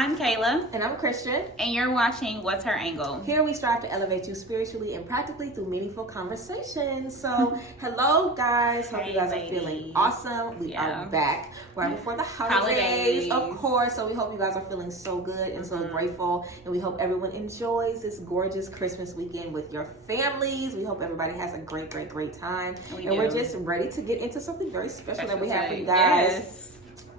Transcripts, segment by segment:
I'm Kayla. And I'm Christian. And you're watching What's Her Angle? Here we strive to elevate you spiritually and practically through meaningful conversations. So, hello guys. Hope you guys are feeling awesome. We are back right before the holidays, of course. So we hope you guys are feeling so good and so grateful. And we hope everyone enjoys this gorgeous Christmas weekend with your families. We hope everybody has a great time. We're just ready to get into something very special that we have for you guys.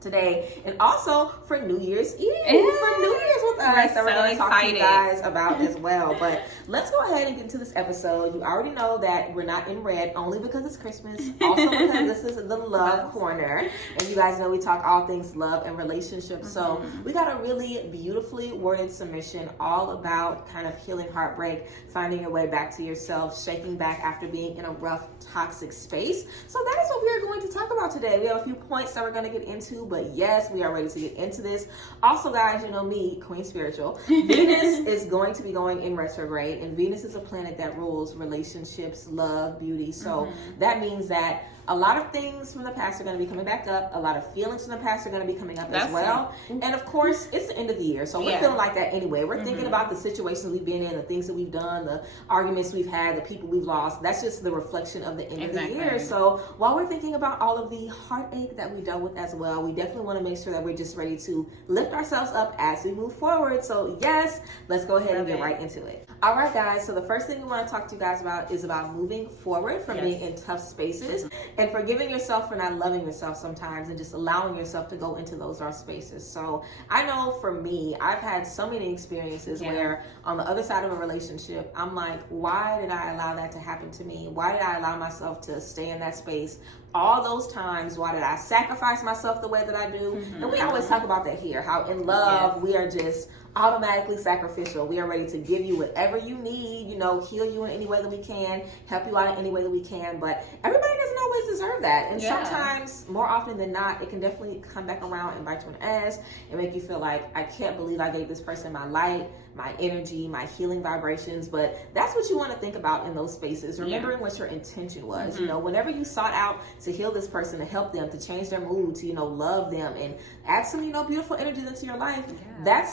Today, and also for New Year's Eve, for New Year's with us, that we're going to talk to you guys about as well. But let's go ahead and get into this episode. You already know that we're not in red only because it's Christmas, also because this is the love corner, and you guys know we talk all things love and relationships. So we got a really beautifully worded submission all about kind of healing heartbreak, finding your way back to yourself, shaking back after being in a rough, toxic space. So that is what we are going to talk about today. We have a few points that we're going to get into. But yes, we are ready to get into this. Also, guys, you know me, Queen Spiritual. Venus is going to be going in retrograde, and Venus is a planet that rules relationships, love, beauty. So that means that a lot of things from the past are going to be coming back up. A lot of feelings from the past are going to be coming up as well. And of course, it's the end of the year. So we're feeling like that anyway. We're thinking about the situations we've been in, the things that we've done, the arguments we've had, the people we've lost. That's just the reflection of the end of the year. So while we're thinking about all of the heartache that we dealt with as well, we definitely want to make sure that we're just ready to lift ourselves up as we move forward. So yes, let's go ahead and get right into it. All right, guys. So the first thing we want to talk to you guys about is about moving forward from being in tough spaces and forgiving yourself for not loving yourself sometimes and just allowing yourself to go into those dark spaces. So I know for me, I've had so many experiences where on the other side of a relationship, I'm like, why did I allow that to happen to me? Why did I allow myself to stay in that space all those times? Why did I sacrifice myself the way that I do? And we always talk about that here, how in love we are just automatically sacrificial. We are ready to give you whatever you need, you know, heal you in any way that we can, help you out in any way that we can, but everybody doesn't always deserve that. And sometimes, more often than not, it can definitely come back around and bite you in the ass and make you feel like, I can't believe I gave this person my light, my energy, my healing vibrations. But that's what you want to think about in those spaces, remembering what your intention was. You know, whenever you sought out to heal this person, to help them, to change their mood, to, you know, love them and add some, you know, beautiful energies into your life, that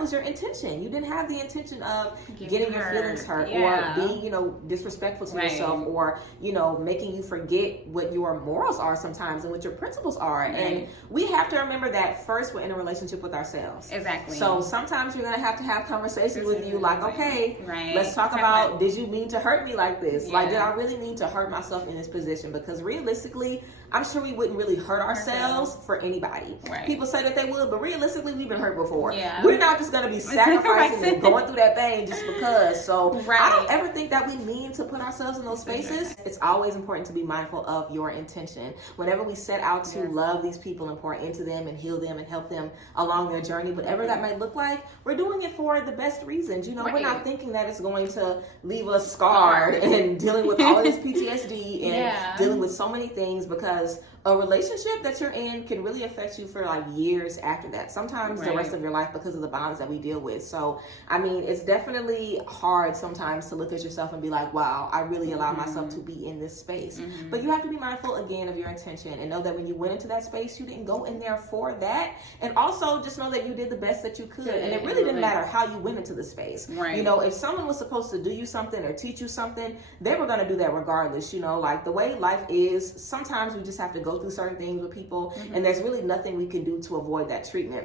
was your intention. You didn't have the intention of getting your feelings hurt or being, you know, disrespectful to yourself or, you know, making you forget what your morals are sometimes and what your principles are. And we have to remember that first we're in a relationship with ourselves. Exactly. So sometimes you're going to have conversations with you like, okay, let's talk about, did you mean to hurt me like this? Like, did I really mean to hurt myself in this position? Because realistically, I'm sure we wouldn't really hurt ourselves for anybody. People say that they would, but realistically, we've been hurt before. We're not just going to be sacrificing and going through that thing just because. So I don't ever think that we mean to put ourselves in those spaces. It's always important to be mindful of your intention. Whenever we set out to love these people and pour into them and heal them and help them along their journey, whatever that might look like, we're doing it for the best reasons. You know, we're not thinking that it's going to leave us scarred and dealing with all this PTSD and dealing with so many things, because a relationship that you're in can really affect you for like years after that. Sometimes the rest of your life because of the bonds that we deal with. So, I mean, it's definitely hard sometimes to look at yourself and be like, wow, I really allowed myself to be in this space. But you have to be mindful again of your intention and know that when you went into that space, you didn't go in there for that. And also just know that you did the best that you could. And it really didn't matter how you went into the space. You know, if someone was supposed to do you something or teach you something, they were going to do that regardless. You know, like the way life is, sometimes we just have to go through certain things with people, and there's really nothing we can do to avoid that treatment.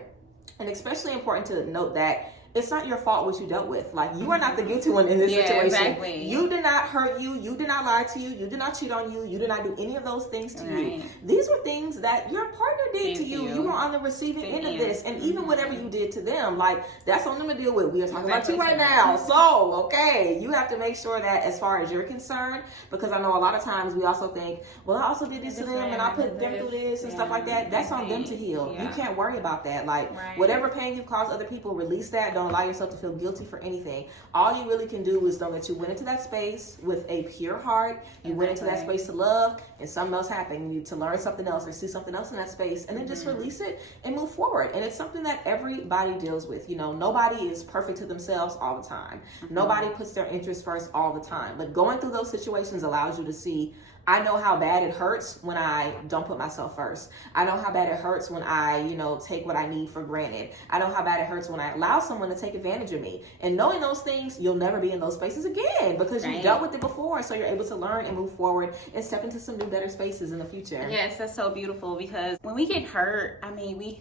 And especially important to note that it's not your fault what you dealt with. Like, you are not the guilty one in this situation. Exactly. You did not hurt you. You did not lie to you. You did not cheat on you. You did not do any of those things to you. These were things that your partner did to you. You were on the receiving end of this. And even whatever you did to them, like, that's on them to deal with. We are talking about you right now. So, okay, you have to make sure that as far as you're concerned, because I know a lot of times we also think, well, I also did this to them and I put them through this and stuff like that. That's on them to heal. You can't worry about that. Like, whatever pain you've caused other people, release that. Don't allow yourself to feel guilty for anything. All you really can do is know that you went into that space with a pure heart. You went into that space to love, and something else happened. You need to learn something else or see something else in that space, and then just release it and move forward. And it's something that everybody deals with. You know, nobody is perfect to themselves all the time. Nobody puts their interests first all the time. But going through those situations allows you to see, I know how bad it hurts when I don't put myself first. I know how bad it hurts when I, take what I need for granted. I know how bad it hurts when I allow someone to take advantage of me. And knowing those things, you'll never be in those spaces again because you dealt with it before. So you're able to learn and move forward and step into some new, better spaces in the future. Yes, that's so beautiful because when we get hurt, I mean, we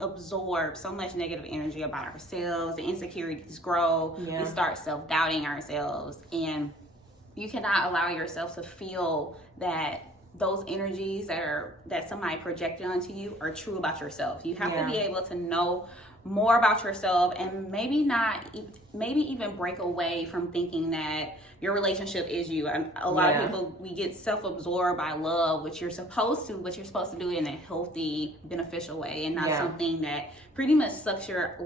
absorb so much negative energy about ourselves. The insecurities grow. Yeah. We start self-doubting ourselves, and you cannot allow yourself to feel that those energies that somebody projected onto you are true about yourself. You have to be able to know more about yourself, and maybe even break away from thinking that your relationship is you. And a lot of people, we get self-absorbed by love, which you're supposed to do in a healthy, beneficial way, and not something that pretty much sucks your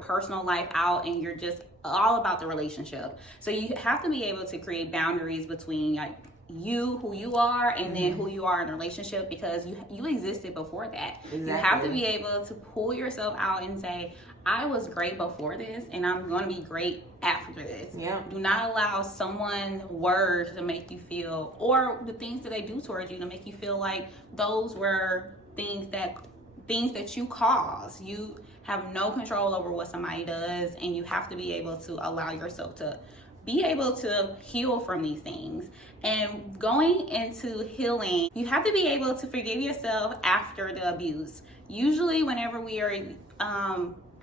personal life out, and you're just all about the relationship. So you have to be able to create boundaries between you, who you are, and then who you are in a relationship, because you existed before that. Exactly. You have to be able to pull yourself out and say, I was great before this, and I'm going to be great after this. Yeah. Do not allow someone's words to make you feel, or the things that they do towards you to make you feel like those were things that you caused. You have no control over what somebody does, and you have to be able to allow yourself to be able to heal from these things. And going into healing, you have to be able to forgive yourself after the abuse. Usually whenever we are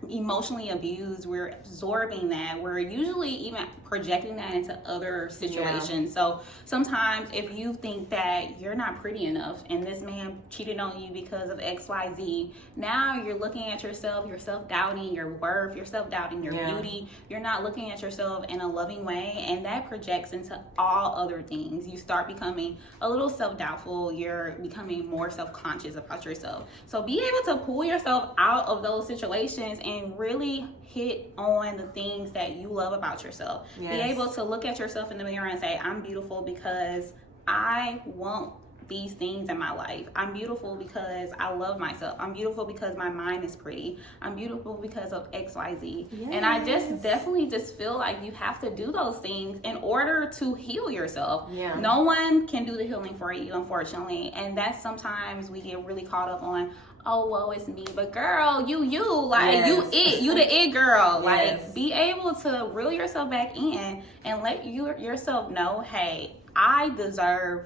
emotionally abused, we're absorbing that. We're usually even projecting that into other situations. So sometimes if you think that you're not pretty enough and this man cheated on you because of XYZ, now you're looking at yourself, you're self-doubting your worth, you're self-doubting your beauty. You're not looking at yourself in a loving way, and that projects into all other things. You start becoming a little self-doubtful. You're becoming more self-conscious about yourself. So be able to pull yourself out of those situations and really hit on the things that you love about yourself. Yes. Be able to look at yourself in the mirror and say, I'm beautiful because I want these things in my life. I'm beautiful because I love myself. I'm beautiful because my mind is pretty. I'm beautiful because of XYZ. Yes. And I definitely feel like you have to do those things in order to heal yourself. Yeah. No one can do the healing for you, unfortunately. And that's sometimes we get really caught up on, oh, well, it's me. But girl, you like, you the it girl. Like, be able to reel yourself back in and let yourself know, hey, I deserve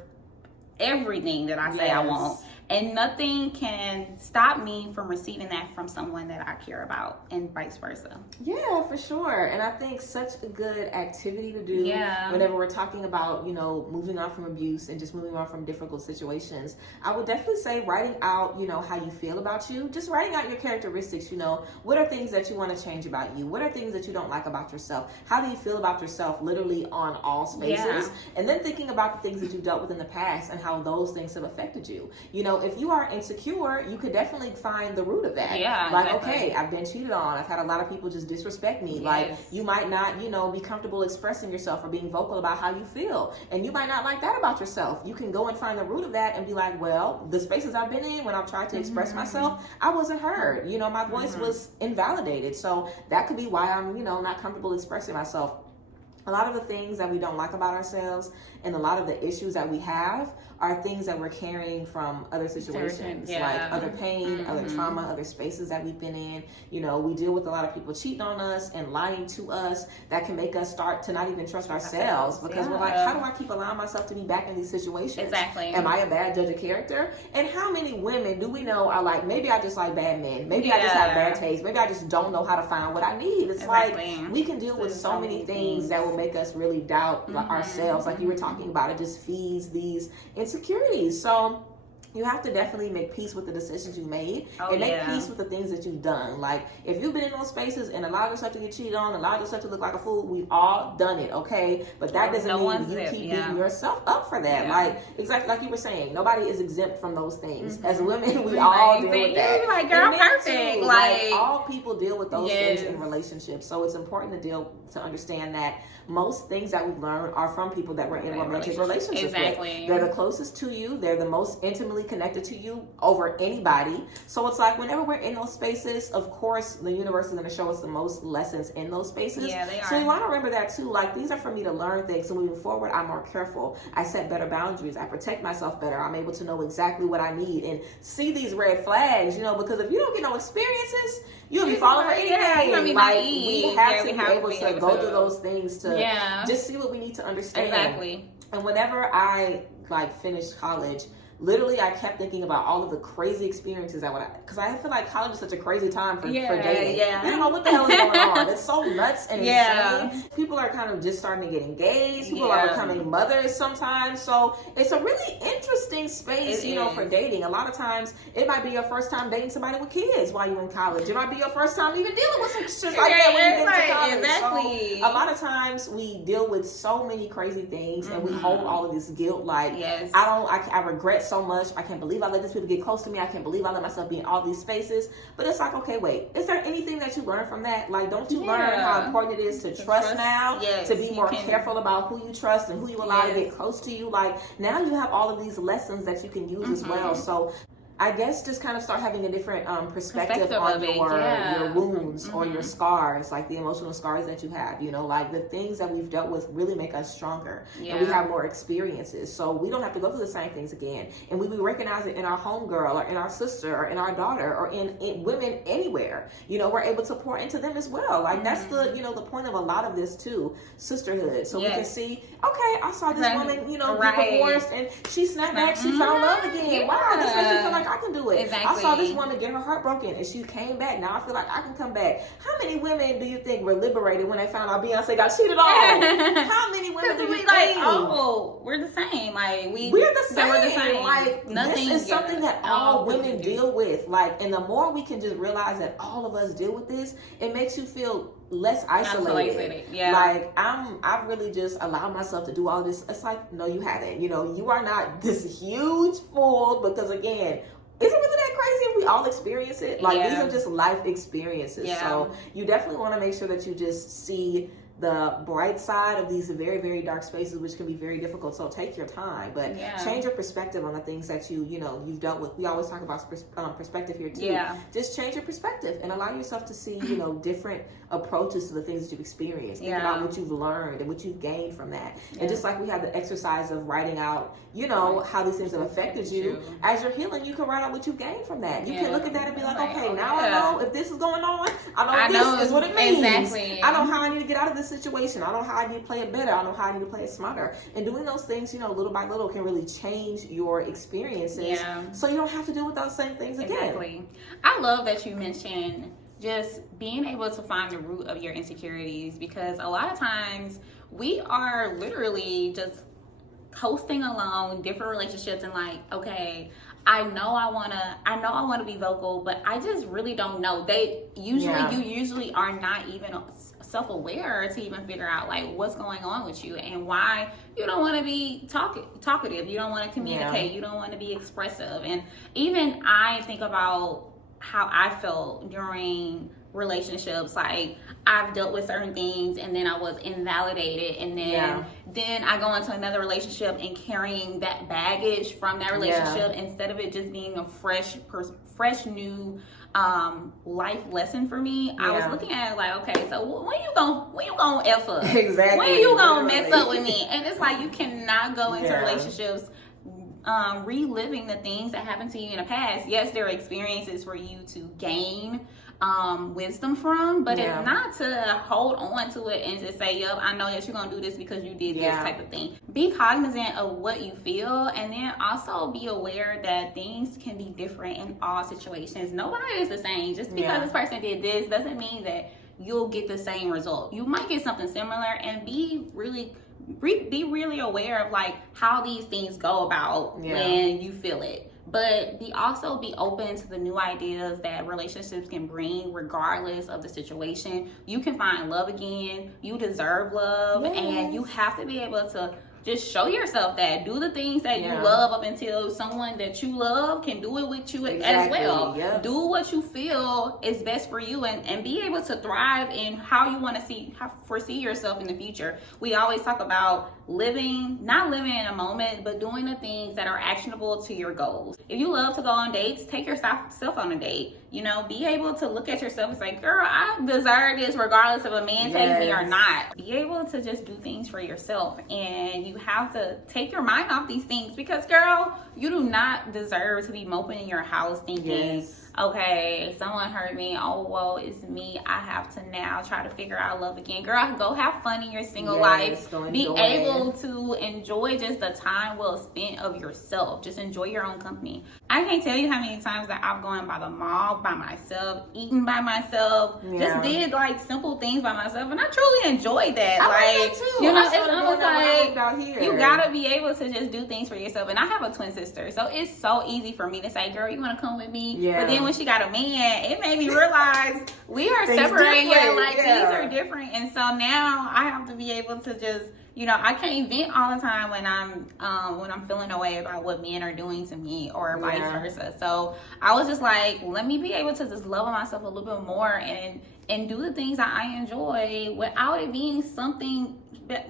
everything that I say I want, and nothing can stop me from receiving that from someone that I care about, and vice versa. Yeah, for sure. And I think such a good activity to do whenever we're talking about, moving on from abuse and just moving on from difficult situations. I would definitely say writing out, how you feel about you, just writing out your characteristics. What are things that you want to change about you? What are things that you don't like about yourself? How do you feel about yourself literally on all spaces? And then thinking about the things that you dealt with in the past and how those things have affected you. If you are insecure, you could definitely find the root of that. Yeah, like, exactly. Okay, I've been cheated on. I've had a lot of people just disrespect me. Yes. Like, you might not, be comfortable expressing yourself or being vocal about how you feel. And you might not like that about yourself. You can go and find the root of that and be like, well, the spaces I've been in when I've tried to express myself, I wasn't heard. My voice was invalidated. So that could be why I'm, not comfortable expressing myself. A lot of the things that we don't like about ourselves and a lot of the issues that we have are things that we're carrying from other situations, like other pain, other trauma, other spaces that we've been in. We deal with a lot of people cheating on us and lying to us that can make us start to not even trust ourselves because we're like, how do I keep allowing myself to be back in these situations? Exactly. Am I a bad judge of character? And how many women do we know are like, maybe I just like bad men. Maybe I just have bad taste. Maybe I just don't know how to find what I need. It's like we can deal with so many things that will make us really doubt ourselves. Like you were talking about, it just feeds these insecurities. So you have to definitely make peace with the decisions you made and make peace with the things that you've done. Like, if you've been in those spaces and allowed yourself to get cheated on, allowed yourself to look like a fool, we've all done it, okay? But that doesn't mean you keep beating yourself up for that. Like, exactly like you were saying, nobody is exempt from those things. As women, we all deal with that. Like, girl, perfect. Like, all people deal with those things in relationships. So it's important to understand that most things that we've learned are from people that we're in romantic relationships with. They're the closest to you. They're the most intimately emotionally connected to you over anybody. So it's like whenever we're in those spaces, of course, the universe is going to show us the most lessons in those spaces. Yeah, they are. So you want to remember that too. Like, these are for me to learn things. So moving forward, I'm more careful. I set better boundaries. I protect myself better. I'm able to know exactly what I need and see these red flags, you know, because if you don't get no experiences, you'll be falling for anything. Like, we have to be able to go through those things to just see what we need to understand. Exactly. And whenever I finished college, literally I kept thinking about all of the crazy experiences because I feel like college is such a crazy time for dating. Yeah. You don't know what the hell is going on. It's so nuts and insane. People are kind of just starting to get engaged. People are becoming mothers sometimes. So it's a really interesting space, for dating. A lot of times it might be your first time dating somebody with kids while you're in college. It might be your first time even dealing with some shit like that when you get to college. Exactly. So a lot of times we deal with so many crazy things and we hold all of this guilt. Like, I regret so much. I can't believe I let these people get close to me. I can't believe I let myself be in all these spaces. But it's like, okay, wait, is there anything that you learn from that? Like, don't you learn how important it is to trust now? Yes, to be more careful about who you trust and who you allow to get close to you. Like, now you have all of these lessons that you can use as well. So I guess just kind of start having a different perspective on your wounds or your scars, like the emotional scars that you have, like the things that we've dealt with really make us stronger and we have more experiences. So we don't have to go through the same things again. And we recognize it in our homegirl or in our sister or in our daughter or in women anywhere. We're able to pour into them as well. Like that's the point of a lot of this too, sisterhood. So we can see, okay, I saw this woman, be divorced and she snapped back, she found love again. Wow, this makes me feel like I can do it. Exactly. I saw this woman get her heart broken and she came back. Now I feel like I can come back. How many women do you think were liberated when they found out Beyonce got cheated on? How many women do you think? We're the same. Like we're the same. We're the same. Like this is something that all women deal with. Like, and the more we can just realize that all of us deal with this, it makes you feel less isolated. Like I've really just allowed myself to do all this. It's like, no, you haven't. You are not this huge fool because again, is it really that crazy if we all experience it? Like these are just life experiences. So you definitely want to make sure that you just see the bright side of these very, very dark spaces, which can be very difficult. So take your time, but change your perspective on the things that you've dealt with. We always talk about perspective here too. Just change your perspective and allow yourself to see, different approaches to the things that you've experienced. Think about what you've learned and what you've gained from that. And just like we have the exercise of writing out, how these things have affected you. As you're healing, you can write out what you've gained from that. You can look at that and be like, okay, now I know if this is going on, I know this is what it means. Exactly. I know how I need to get out of this situation. I know how I need to play it better. I know how I need to play it smarter. And doing those things, little by little can really change your experiences. So you don't have to deal with those same things again. Exactly. I love that you mentioned just being able to find the root of your insecurities, because a lot of times we are literally just coasting along different relationships and like, okay, I know I want to be vocal, but I just really don't know. You usually are not even self-aware to even figure out like what's going on with you and why you don't want to be talkative. You don't want to communicate. You don't want to be expressive. And even I think about how I felt during relationships. Like I've dealt with certain things and then I was invalidated, and then I go into another relationship and carrying that baggage from that relationship instead of it just being a fresh new life lesson for me. I was looking at it like, okay, so when you gonna F up? Exactly. When you gonna mess up with me? And it's like you cannot go into relationships reliving the things that happened to you in the past. Yes, there are experiences for you to gain wisdom from, but it's not to hold on to it and just say, yep, I know that you're gonna do this because you did this type of thing. Be cognizant of what you feel, and then also be aware that things can be different in all situations. Nobody is the same. Just because this person did this doesn't mean that you'll get the same result. You might get something similar, and be really aware of like how these things go about when you feel it. But also be open to the new ideas that relationships can bring regardless of the situation. You can find love again. You deserve love. And you have to be able to just show yourself that. Do the things that you love up until someone that you love can do it with you as well. Do what you feel is best for you, and be able to thrive in how you want to foresee yourself in the future. We always talk about not living in a moment, but doing the things that are actionable to your goals. If you love to go on dates, take yourself on a date. You know, be able to look at yourself and say, girl, I deserve this regardless if a man takes me or not. Be able to just do things for yourself. And you have to take your mind off these things because, girl, you do not deserve to be moping in your house thinking, okay, someone hurt me. Oh, well, it's me. I have to now try to figure out love again. Girl, go have fun in your single life. Be able to enjoy just the time well spent of yourself. Just enjoy your own company. I can't tell you how many times that I've gone by the mall by myself, eaten by myself, just did like simple things by myself, and I truly enjoyed that. You know, it's almost like you gotta be able to just do things for yourself. And I have a twin sister, so it's so easy for me to say, girl, you want to come with me? But then when she got a man, it made me realize we are separated. Things are different, and so now I have to be able to just, you know, I can't vent all the time when I'm feeling away about what men are doing to me or vice versa. So I was just like, let me be able to just love myself a little bit more and do the things that I enjoy without it being something,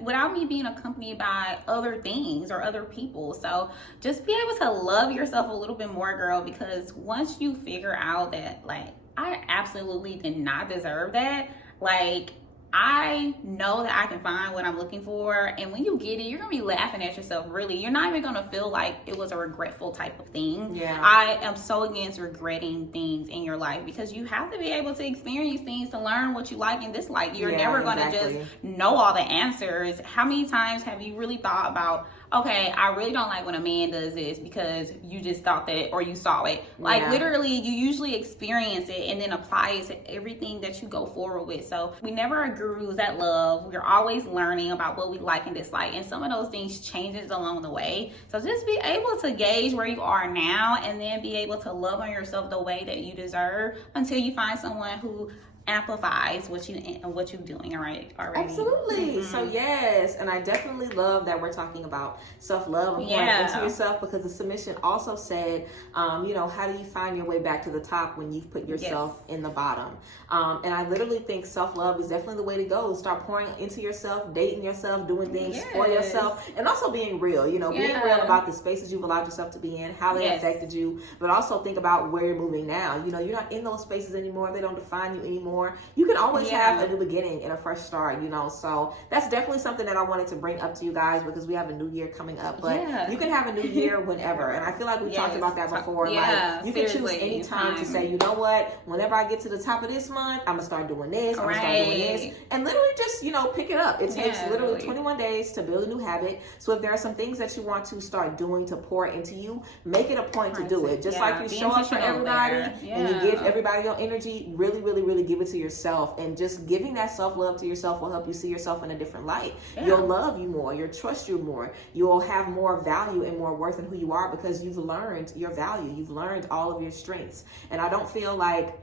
without me being accompanied by other things or other people. So just be able to love yourself a little bit more, girl, because once you figure out that, like, I absolutely did not deserve that, like, I know that I can find what I'm looking for, and when you get it, you're gonna be laughing at yourself. Really, you're not even gonna feel like it was a regretful type of thing. I am so against regretting things in your life because you have to be able to experience things to learn what you like and dislike. You're never gonna just know all the answers. How many times have you really thought about, okay, I really don't like when a man does this because you just thought that or you saw it. Like literally, you usually experience it and then apply it to everything that you go forward with. So we never are gurus at love. We're always learning about what we like and dislike, and some of those things changes along the way. So just be able to gauge where you are now and then be able to love on yourself the way that you deserve until you find someone who amplifies what you're doing already. Absolutely. So yes, and I definitely love that we're talking about self-love and pouring into yourself, because the submission also said, you know, how do you find your way back to the top when you've put yourself in the bottom? And I literally think self-love is definitely the way to go. Start pouring into yourself, dating yourself, doing things for yourself, and also being real, you know, being real about the spaces you've allowed yourself to be in, how they affected you, but also think about where you're moving now. You know, you're not in those spaces anymore. They don't define you anymore. You can always have a new beginning and a fresh start, you know. So that's definitely something that I wanted to bring up to you guys, because we have a new year coming up. But you can have a new year whenever. And I feel like we talked about that before. Like, you can choose any time to say, you know what, whenever I get to the top of this month, I'm gonna start doing this, I'm gonna start doing this, and literally just, you know, pick it up. It takes literally 21 days to build a new habit. So if there are some things that you want to start doing to pour into you, make it a point to do it. Just like you show up for everybody and you give everybody your energy, really, really, really give it to yourself. And just giving that self-love to yourself will help you see yourself in a different light. You'll love you more, you'll trust you more, you'll have more value and more worth in who you are, because you've learned your value, you've learned all of your strengths. And I don't feel like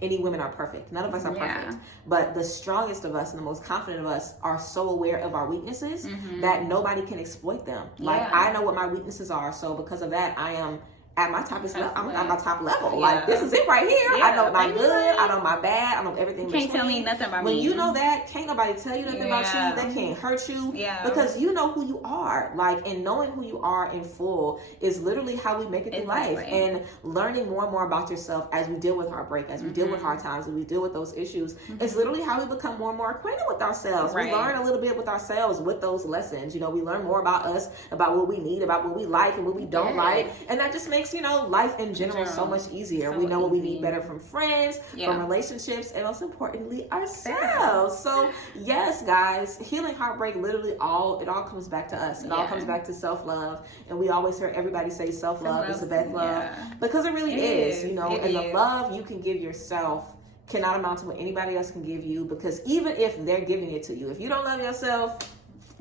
any women are perfect. None of us are perfect. But the strongest of us and the most confident of us are so aware of our weaknesses that nobody can exploit them. Like, I know what my weaknesses are, so because of that, I am at my top level. I'm at my top level. Like, this is it right here. I know my good, I know my bad, I know everything. You can't tell me nothing about me. When you know that, can't nobody tell you nothing about you. They can't hurt you because you know who you are. Like, and knowing who you are in full is literally how we make it through life. And learning more and more about yourself as we deal with heartbreak, as we deal with hard times, as we deal with those issues, is literally how we become more and more acquainted with ourselves. We learn a little bit with ourselves with those lessons. You know, we learn more about us, about what we need, about what we like and what we don't like, and that just makes, you know, life in general so much easier. We know what we need better from friends, from relationships, and most importantly, ourselves. So yes, guys, healing heartbreak, literally it all comes back to us. It all comes back to self-love. And we always hear everybody say self-love is the best love, because it really is, you know. And the love you can give yourself cannot amount to what anybody else can give you, because even if they're giving it to you, if you don't love yourself,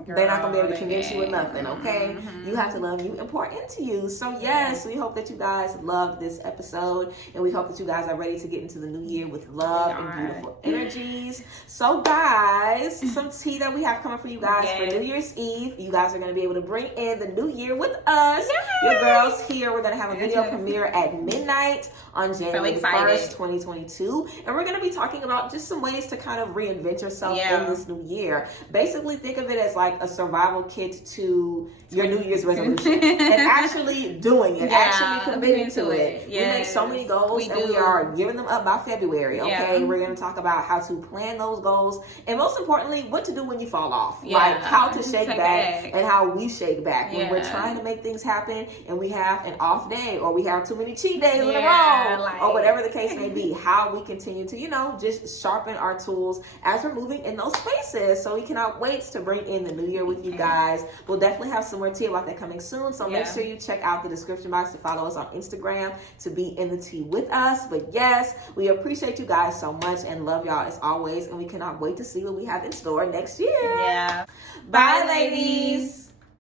they're not going to be able to convince you with nothing, okay? You have to love you and pour into you. So yes, we hope that you guys loved this episode, and we hope that you guys are ready to get into the new year with love and beautiful energies. So guys, some tea that we have coming for you guys for New Year's Eve. You guys are going to be able to bring in the new year with us. Your girls here. We're going to have a video premiere at midnight on January 1st, 2022. And we're going to be talking about just some ways to kind of reinvent yourself in this new year. Basically, think of it as like like a survival kit to your New Year's resolution and actually doing it, actually committing to it. Yes. We make so many goals and we are giving them up by February. Okay, we're going to talk about how to plan those goals and most importantly, what to do when you fall off. Like how to shake back and how we shake back when we're trying to make things happen and we have an off day or we have too many cheat days in a row or whatever the case may be. How we continue to, you know, just sharpen our tools as we're moving in those spaces. So we cannot wait to bring in the new year with you guys. We'll definitely have some more tea about that coming soon. So make sure you check out the description box to follow us on Instagram to be in the tea with us. But yes, we appreciate you guys so much and love y'all as always. And we cannot wait to see what we have in store next year. Yeah. Bye, ladies.